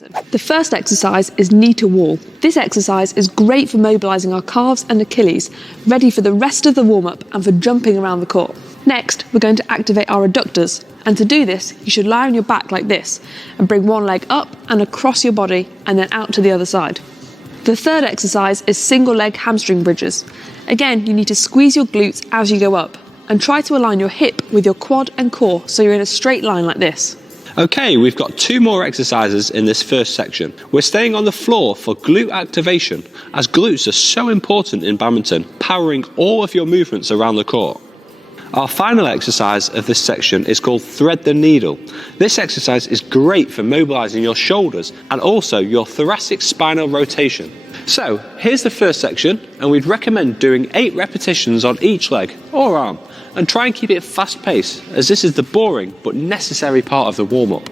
The first exercise is knee to wall. This exercise is great for mobilising our calves and Achilles, ready for the rest of the warm-up and for jumping around the court. Next, we're going to activate our adductors, and to do this, you should lie on your back like this and bring one leg up and across your body and then out to the other side. The third exercise is single leg hamstring bridges. Again, you need to squeeze your glutes as you go up and try to align your hip with your quad and core so you're in a straight line like this. Okay, we've got two more exercises in this first section. We're staying on the floor for glute activation, as glutes are so important in badminton, powering all of your movements around the court. Our final exercise of this section is called thread the needle. This exercise is great for mobilising your shoulders and also your thoracic spinal rotation. So here's the first section, and we'd recommend doing 8 repetitions on each leg or arm, and try and keep it fast paced, as this is the boring but necessary part of the warm-up.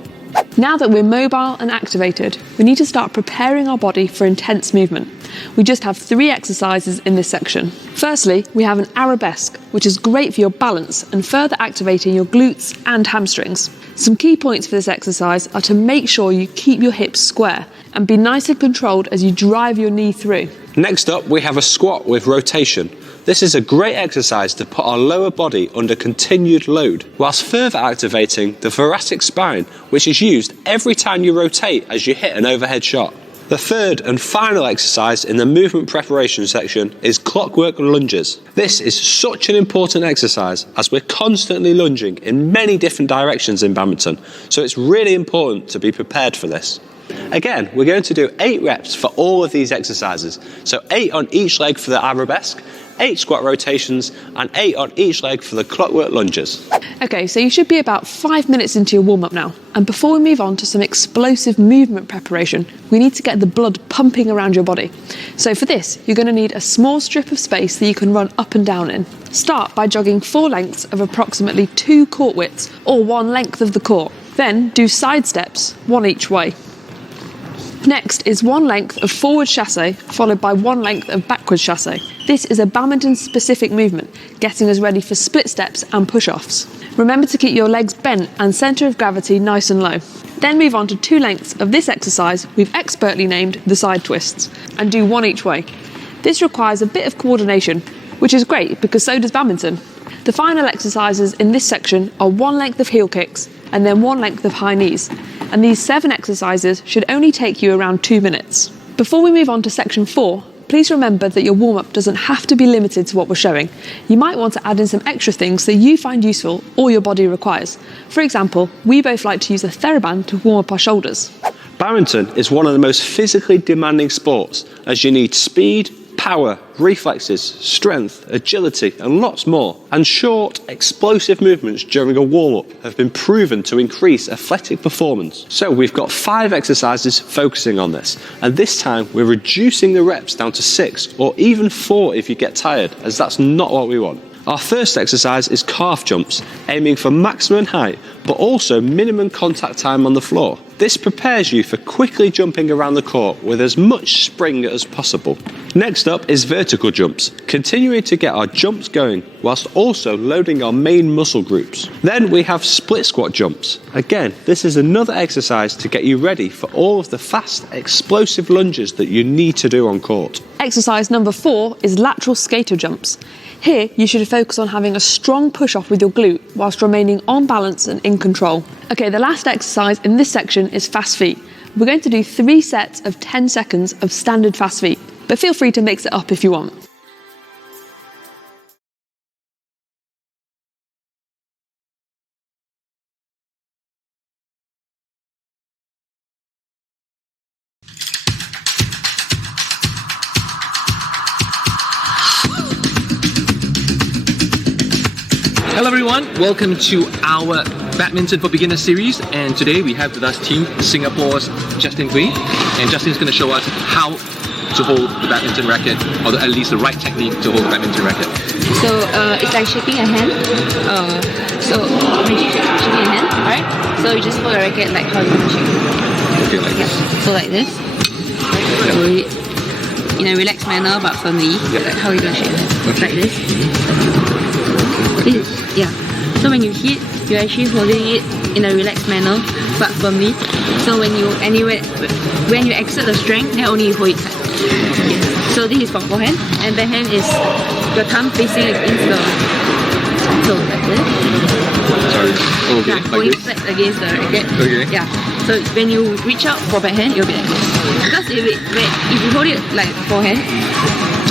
Now that we're mobile and activated, we need to start preparing our body for intense movement. We just have 3 exercises in this section. Firstly, we have an arabesque, which is great for your balance and further activating your glutes and hamstrings. Some key points for this exercise are to make sure you keep your hips square and be nice and controlled as you drive your knee through. Next up, we have a squat with rotation. This is a great exercise to put our lower body under continued load, whilst further activating the thoracic spine, which is used every time you rotate as you hit an overhead shot. The third and final exercise in the movement preparation section is clockwork lunges. This is such an important exercise as we're constantly lunging in many different directions in badminton, so it's really important to be prepared for this. Again, we're going to do 8 reps for all of these exercises, so 8 on each leg for the arabesque, 8 squat rotations and 8 on each leg for the clockwork lunges. Okay, so you should be about 5 minutes into your warm-up now. And before we move on to some explosive movement preparation, we need to get the blood pumping around your body. So for this, you're going to need a small strip of space that you can run up and down in. Start by jogging 4 lengths of approximately 2 court widths, or 1 length of the court. Then do side steps, 1 each way. Next is 1 length of forward chassé, followed by 1 length of backward chassé. This is a badminton-specific movement, getting us ready for split steps and push-offs. Remember to keep your legs bent and centre of gravity nice and low. Then move on to 2 lengths of this exercise we've expertly named the side twists, and do 1 each way. This requires a bit of coordination, which is great because so does badminton. The final exercises in this section are 1 length of heel kicks and then 1 length of high knees. And these 7 exercises should only take you around 2 minutes. Before we move on to section 4, please remember that your warm-up doesn't have to be limited to what we're showing. You might want to add in some extra things that you find useful or your body requires. For example, we both like to use a TheraBand to warm up our shoulders. Badminton is one of the most physically demanding sports, as you need speed, power, reflexes, strength, agility and lots more. And short, explosive movements during a warm-up have been proven to increase athletic performance. So we've got 5 exercises focusing on this, and this time we're reducing the reps down to 6 or even 4 if you get tired, as that's not what we want. Our first exercise is calf jumps, aiming for maximum height but also minimum contact time on the floor. This prepares you for quickly jumping around the court with as much spring as possible. Next up is vertical jumps, continuing to get our jumps going whilst also loading our main muscle groups. Then we have split squat jumps. Again, this is another exercise to get you ready for all of the fast, explosive lunges that you need to do on court. Exercise number 4 is lateral skater jumps. Here, you should focus on having a strong push-off with your glute whilst remaining on balance and in control. Okay, the last exercise in this section is fast feet. We're going to do 3 sets of 10 seconds of standard fast feet, but feel free to mix it up if you want. Hello everyone, welcome to our Badminton for Beginners series, and today we have with us Team Singapore's Justin Hui, and Justin's going to show us how to hold the badminton racket, or at least the right technique to hold the badminton racket. So it's like shaking a hand. So when you shaking a hand, alright? So you just hold your racket like how you want to shake. Okay, like this. So like this. So in a relaxed manner but firmly. Like how you gonna shake? Like this. This, yeah. So when you hit, you're actually holding it in a relaxed manner, but firmly. So when you exert the strength, then only you hold it tight. Yes. So this is for forehand, and backhand is your thumb facing against the toe like this. Sorry. Okay. Yeah, Like going this. flat against the racket. Okay. Yeah. So when you reach out for backhand, it'll be like this. Because if you hold it like forehand,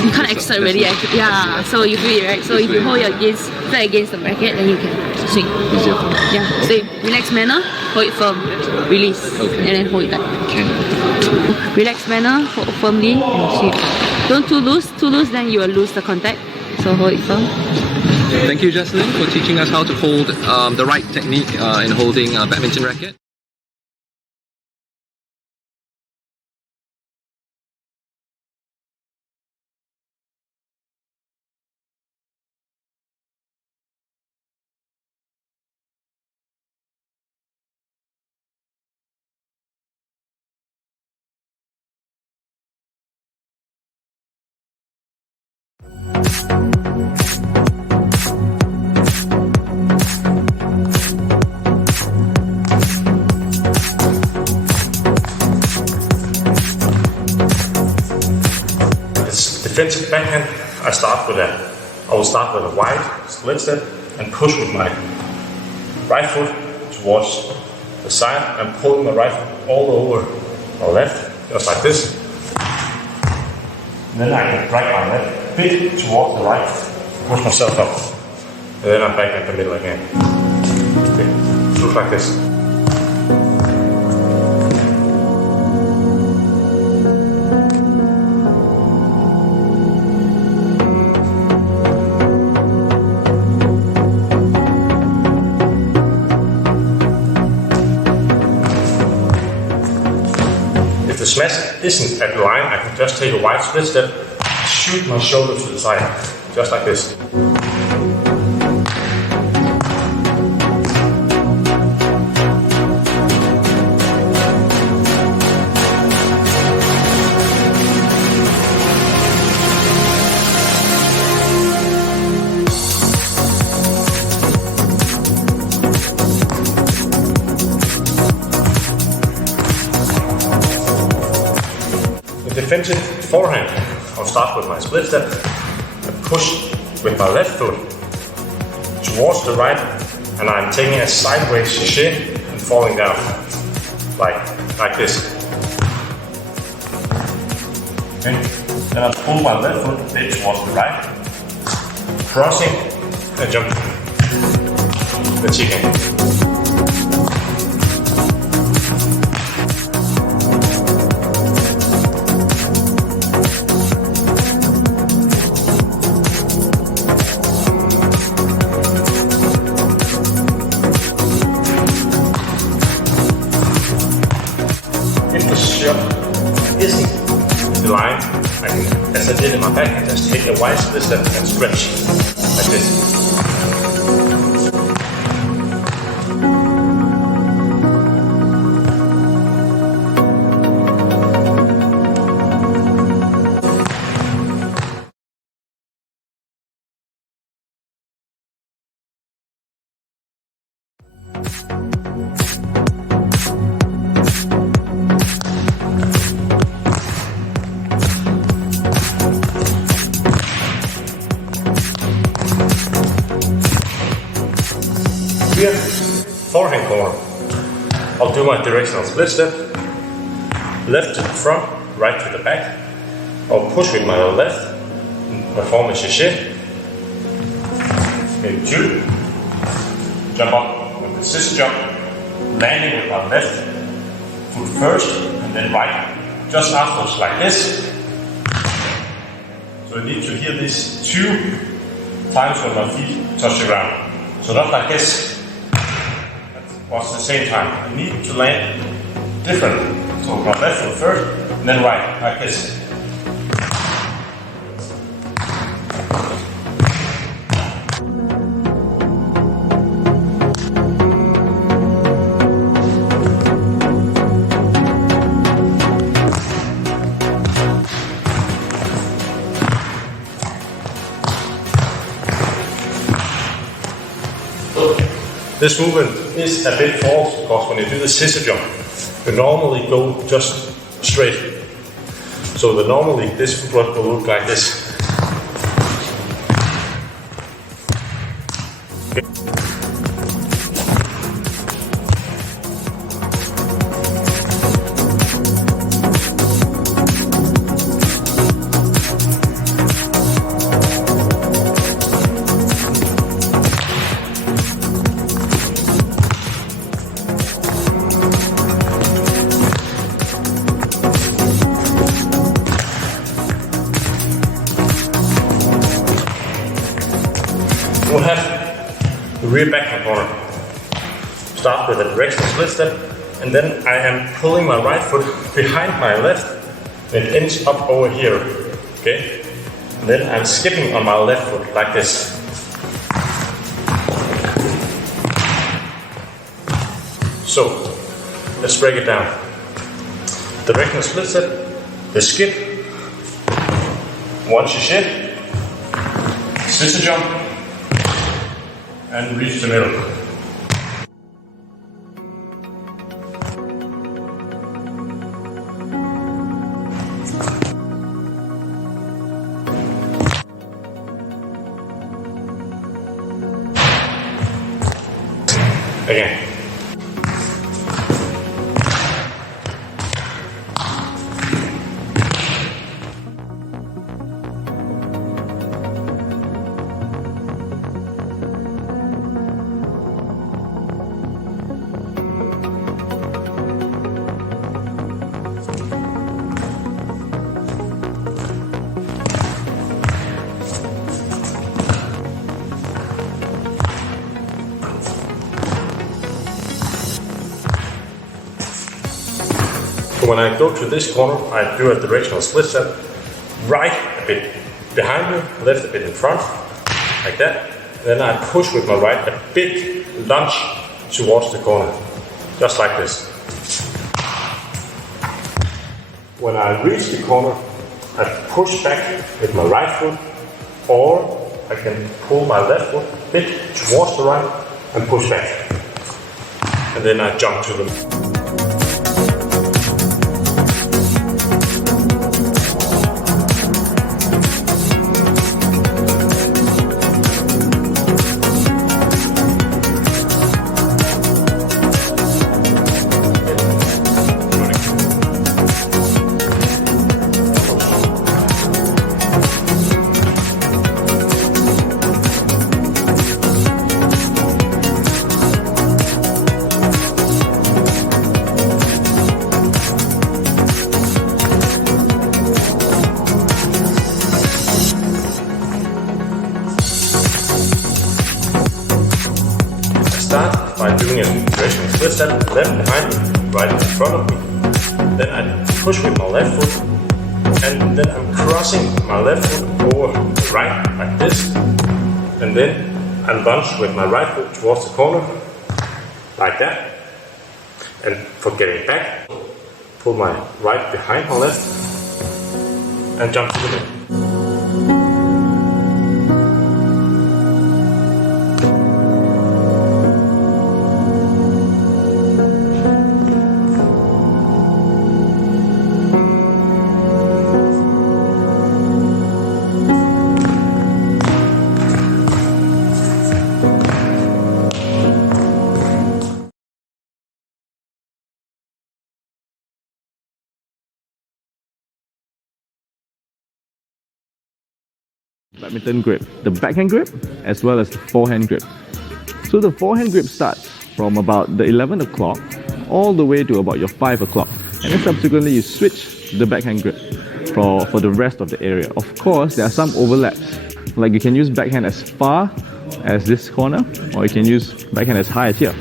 you can't exert really. Yeah. So you do it right. So if you hold it flat against the racket, then you can swing. Easier. Yeah. So relaxed manner, hold it firm, release, Okay. and then hold it tight. Okay. Relaxed manner, hold firmly, and swing. Don't too loose, then you will lose the contact. So hold it firm. Thank you, Jocelyn, for teaching us how to hold the right technique in holding a badminton racket. Defensive backhand, I will start with a wide split step and push with my right foot towards the side and pulling my right foot all over my left, just like this. And then I can drag my left feet towards the right, push myself up. And then I'm back at the middle again. Okay. Look like this. If the smash isn't at the line, I can just take a wide split step, shoot my shoulder to the side, just like this. Defensive forehand, I'll start with my split step and push with my left foot towards the right, and I'm taking a sideways shin and falling down like this. Okay. Then I'll pull my left foot a bit towards the right, crossing and jump the chicken. If the shot isn't the line, I can, as I did in my back, just take a wide split step and stretch like this. Here, forehand corner. I'll do my directional split step. Left to the front, right to the back. I'll push with my left, perform a shin. Maybe 2. Jump up with the scissor jump, landing with my left foot first, and then right. Just afterwards, like this. So you need to hear these 2 times when my feet touch the ground. So not like this. Was the same time. You need to land different. So my left foot first, and then right, like this. So This movement is a bit false because when you do the scissor jump, you normally go just straight. So normally this footwork will look like this. We'll have the rear backhand corner. Start with a directional split step, and then I am pulling my right foot behind my left, and it ends up over here. Okay? And then I'm skipping on my left foot like this. So, let's break it down. Directional split step, the skip, one shift, scissor jump, and reach the middle. Again. When I go to this corner, I do a directional split step, right a bit behind me, left a bit in front, like that. Then I push with my right a big lunge towards the corner, just like this. When I reach the corner, I push back with my right foot, or I can pull my left foot a bit towards the right and push back. And then I jump to the start by doing a directional split step, left behind me, right in front of me. Then I push with my left foot, and then I'm crossing my left foot over the right like this. And then I lunge with my right foot towards the corner, like that. And for getting back, pull my right behind my left, and jump to the middle. Badminton grip, the backhand grip as well as the forehand grip. So the forehand grip starts from about the 11 o'clock all the way to about your 5 o'clock, and then subsequently you switch the backhand grip for the rest of the area. Of course, there are some overlaps, like you can use backhand as far as this corner, or you can use backhand as high as here.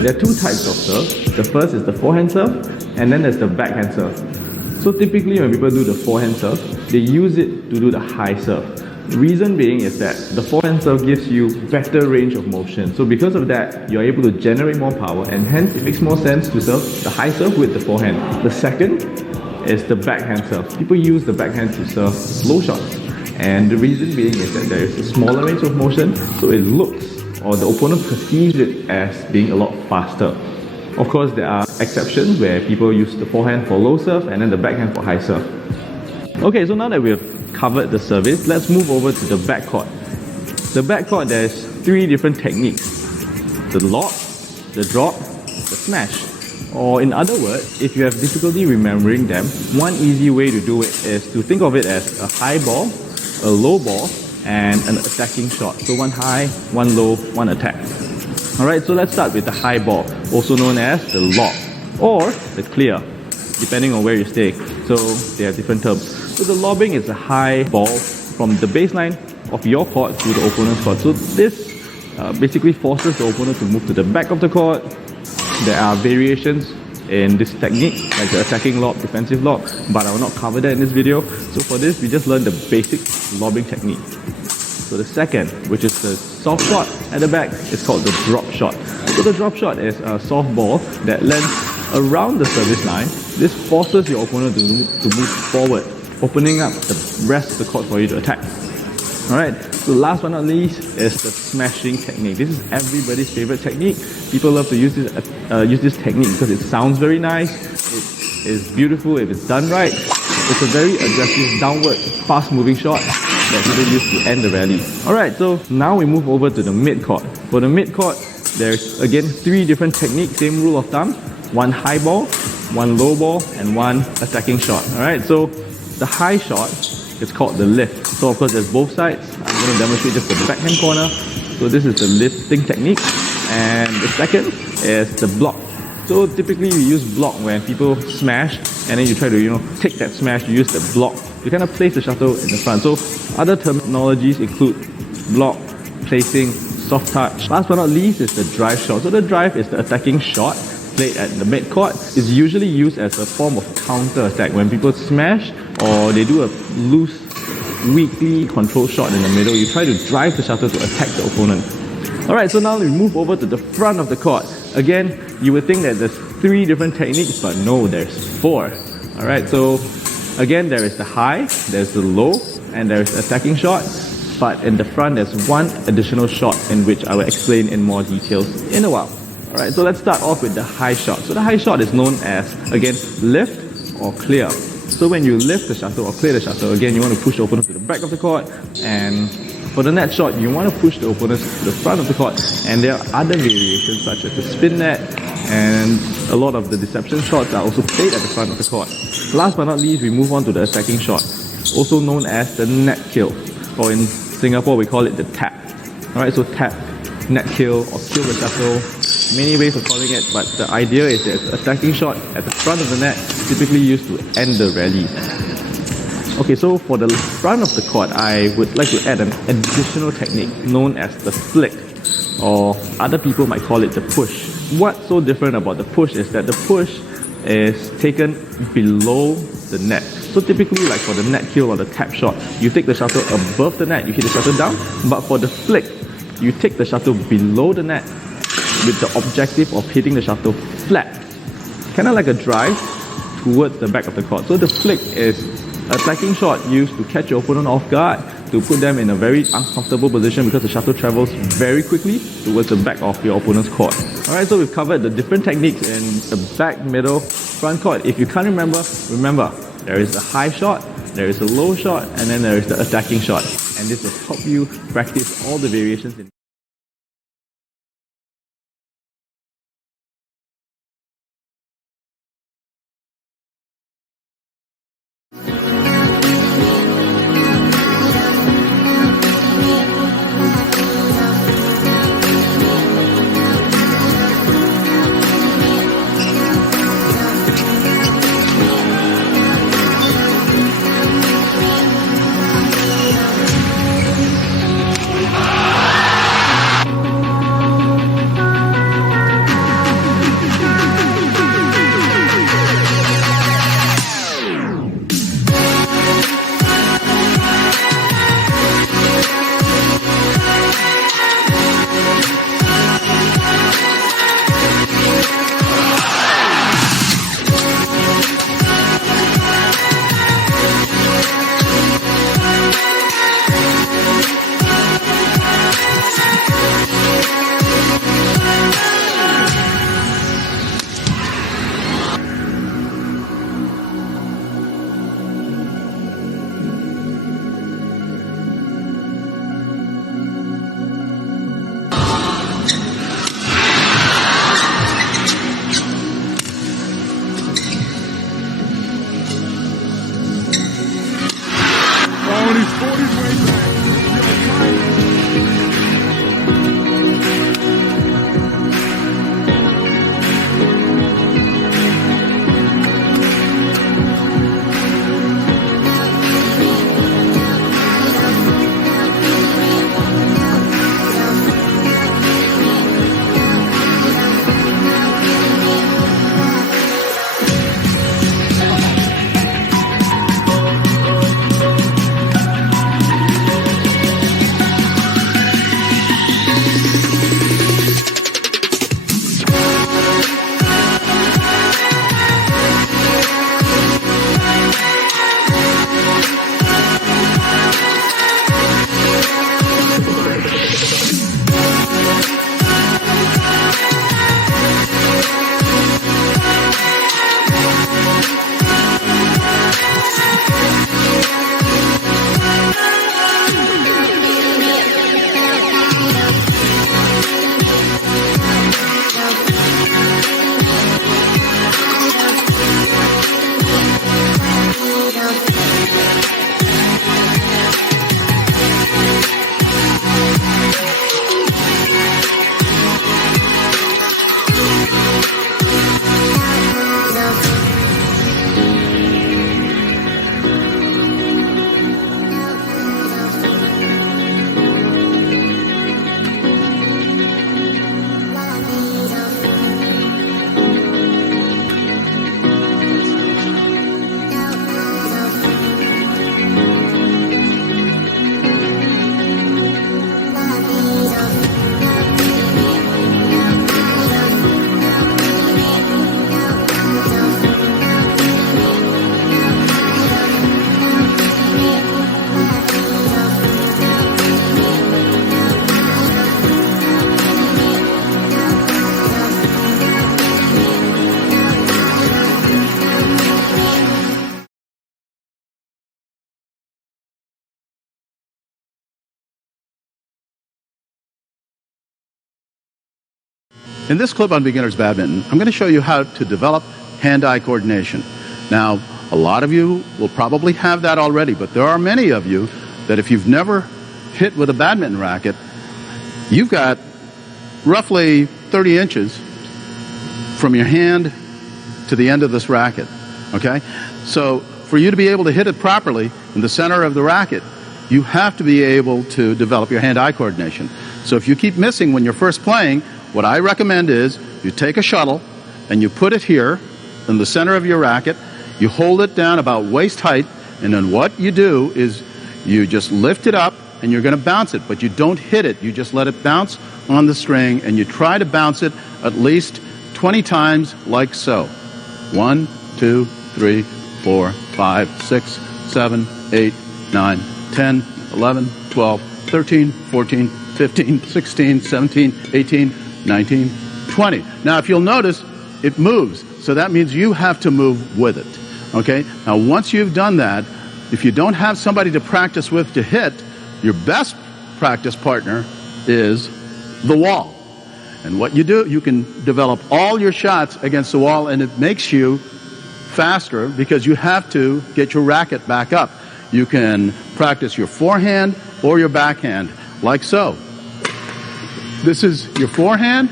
There are two types of serve. The first is the forehand serve, and then there's the backhand serve. So typically when people do the forehand serve, they use it to do the high serve. Reason being is that the forehand serve gives you better range of motion. So because of that, you're able to generate more power, and hence it makes more sense to serve the high serve with the forehand. The second is the backhand serve. People use the backhand to serve low shots. And the reason being is that there is a smaller range of motion, so it looks, or the opponent perceives it as being a lot faster. Of course, there are exceptions where people use the forehand for low serve and then the backhand for high serve. Okay, so now that we've covered the service, let's move over to the backcourt. The backcourt, there's 3 different techniques. The lob, the drop, the smash. Or in other words, if you have difficulty remembering them, one easy way to do it is to think of it as a high ball, a low ball, and an attacking shot. So one high, one low, one attack. Alright, so let's start with the high ball, also known as the lob or the clear, depending on where you stay. So they have different terms. So the lobbing is a high ball from the baseline of your court to the opponent's court. So this basically forces the opponent to move to the back of the court. There are variations in this technique, like the attacking lob, defensive lob, but I will not cover that in this video. So for this, we just learned the basic lobbing technique. So the second, which is the soft shot at the back, is called the drop shot. So the drop shot is a soft ball that lands around the service line. This forces your opponent to move forward, opening up the rest of the court for you to attack. Alright, so last but not least is the smashing technique. This is everybody's favorite technique. People love to use this technique because it sounds very nice, it is beautiful if it's done right. It's a very aggressive, downward, fast-moving shot that people use to end the rally. Alright, so now we move over to the mid-court. For the mid-court, there's again 3 different techniques, same rule of thumb. One high ball, one low ball, and one attacking shot. Alright, so the high shot is called the lift. So of course there's both sides. I'm going to demonstrate just the backhand corner. So this is the lifting technique. And the second is the block. So typically we use block when people smash and then you try to take that smash, you use the block. You kind of place the shuttle in the front. So other terminologies include block, placing, soft touch. Last but not least is the drive shot. So the drive is the attacking shot played at the mid-court. It's usually used as a form of counter-attack. When people smash or they do a loose, weakly controlled shot in the middle, you try to drive the shuttle to attack the opponent. Alright, so now we move over to the front of the court. Again, you would think that there's 3 different techniques, but no, there's 4. Alright, so again, there is the high, there's the low, and there's the attacking shot. But in the front, there's one additional shot in which I will explain in more details in a while. Alright, so let's start off with the high shot. So the high shot is known as, again, lift or clear. So when you lift the shuttle or clear the shuttle, again, you want to push the opponent to the back of the court. And for the net shot, you want to push the opponent to the front of the court. And there are other variations such as the spin net, and a lot of the deception shots are also played at the front of the court. Last but not least, we move on to the attacking shot, also known as the net kill, or in Singapore we call it the tap. Alright, so tap, net kill, or kill the shuttle, many ways of calling it, but the idea is that the attacking shot at the front of the net is typically used to end the rally. Okay, so for the front of the court, I would like to add an additional technique known as the flick, or other people might call it the push. What's so different about the push is that the push is taken below the net. So typically, like for the net kill or the tap shot, you take the shuttle above the net, you hit the shuttle down. But for the flick, you take the shuttle below the net with the objective of hitting the shuttle flat, kind of like a drive towards the back of the court. So the flick is an attacking shot used to catch your opponent off guard, to put them in a very uncomfortable position because the shuttle travels very quickly towards the back of your opponent's court. Alright, so we've covered the different techniques in the back, middle, front court. If you can't remember, there is a high shot, there is a low shot, and then there is the attacking shot. And this will help you practice all the variations in In this clip on beginner's badminton, I'm going to show you how to develop hand-eye coordination. Now, a lot of you will probably have that already, but there are many of you that if you've never hit with a badminton racket, you've got roughly 30 inches from your hand to the end of this racket, okay? So for you to be able to hit it properly in the center of the racket, you have to be able to develop your hand-eye coordination. So if you keep missing when you're first playing, what I recommend is you take a shuttle and you put it here in the center of your racket, you hold it down about waist height, and then what you do is you just lift it up and you're going to bounce it, but you don't hit it. You just let it bounce on the string and you try to bounce it at least 20 times like so. 1, 2, 3, 4, 5, 6, 7, 8, 9, 10, 11, 12, 13, 14, 15, 16, 17, 18, 19, 20. Now, if you'll notice, it moves. So that means you have to move with it. Okay? Now, once you've done that, if you don't have somebody to practice with to hit, your best practice partner is the wall. And what you do, you can develop all your shots against the wall, and it makes you faster because you have to get your racket back up. You can practice your forehand or your backhand, like so. This is your forehand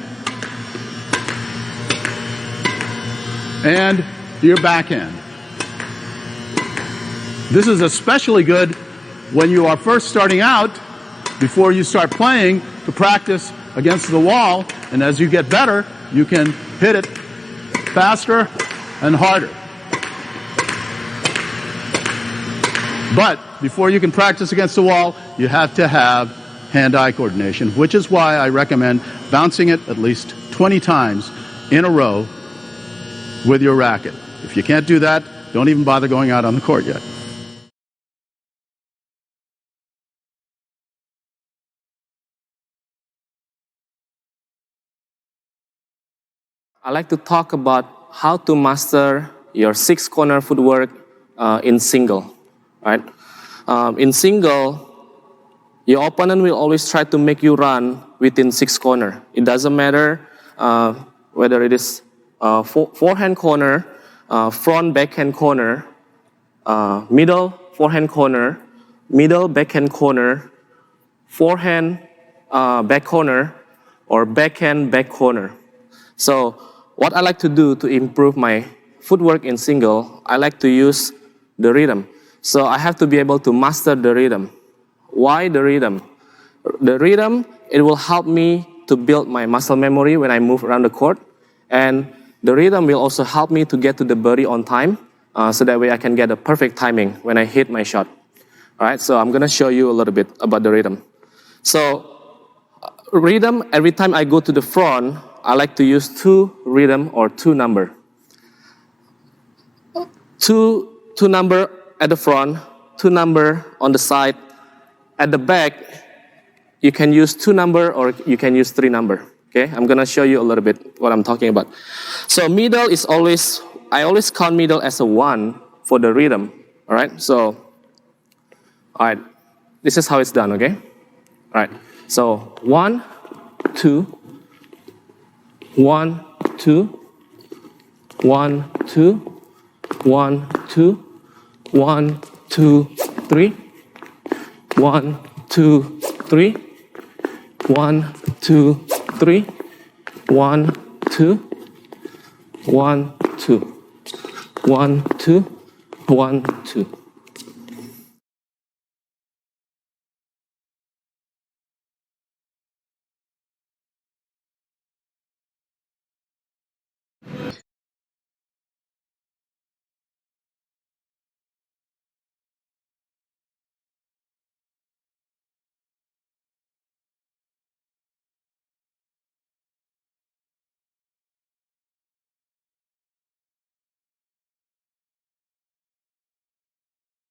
and your backhand. This is especially good when you are first starting out, before you start playing, to practice against the wall, and as you get better, you can hit it faster and harder. But before you can practice against the wall, you have to have hand-eye coordination, which is why I recommend bouncing it at least 20 times in a row with your racket. If you can't do that, don't even bother going out on the court yet. I like to talk about how to master your six-corner footwork in single. Right? In single, your opponent will always try to make you run within six corners. It doesn't matter whether it is forehand corner, front backhand corner, middle forehand corner, middle backhand corner, forehand back corner, or backhand back corner. So what I like to do to improve my footwork in single, I like to use the rhythm. So I have to be able to master the rhythm. Why the rhythm? The rhythm, it will help me to build my muscle memory when I move around the court. And the rhythm will also help me to get to the birdie on time, so that way I can get a perfect timing when I hit my shot. All right, so I'm going to show you a little bit about the rhythm. So rhythm, every time I go to the front, I like to use two rhythm or two number. Two number at the front, two number on the side. At the back, you can use two number or you can use three number. Okay, I'm gonna show you a little bit what I'm talking about. So middle is always, I always count middle as a 1 for the rhythm. All right, so, all right, this is how it's done, okay? All right, so 1, 2, 1, 2, 1, 2, 1, 2, 1, 2, 3, 1, 2, 3, 1, 2, 3, 1, 2, 1, 2, 1, 2, 1, 2.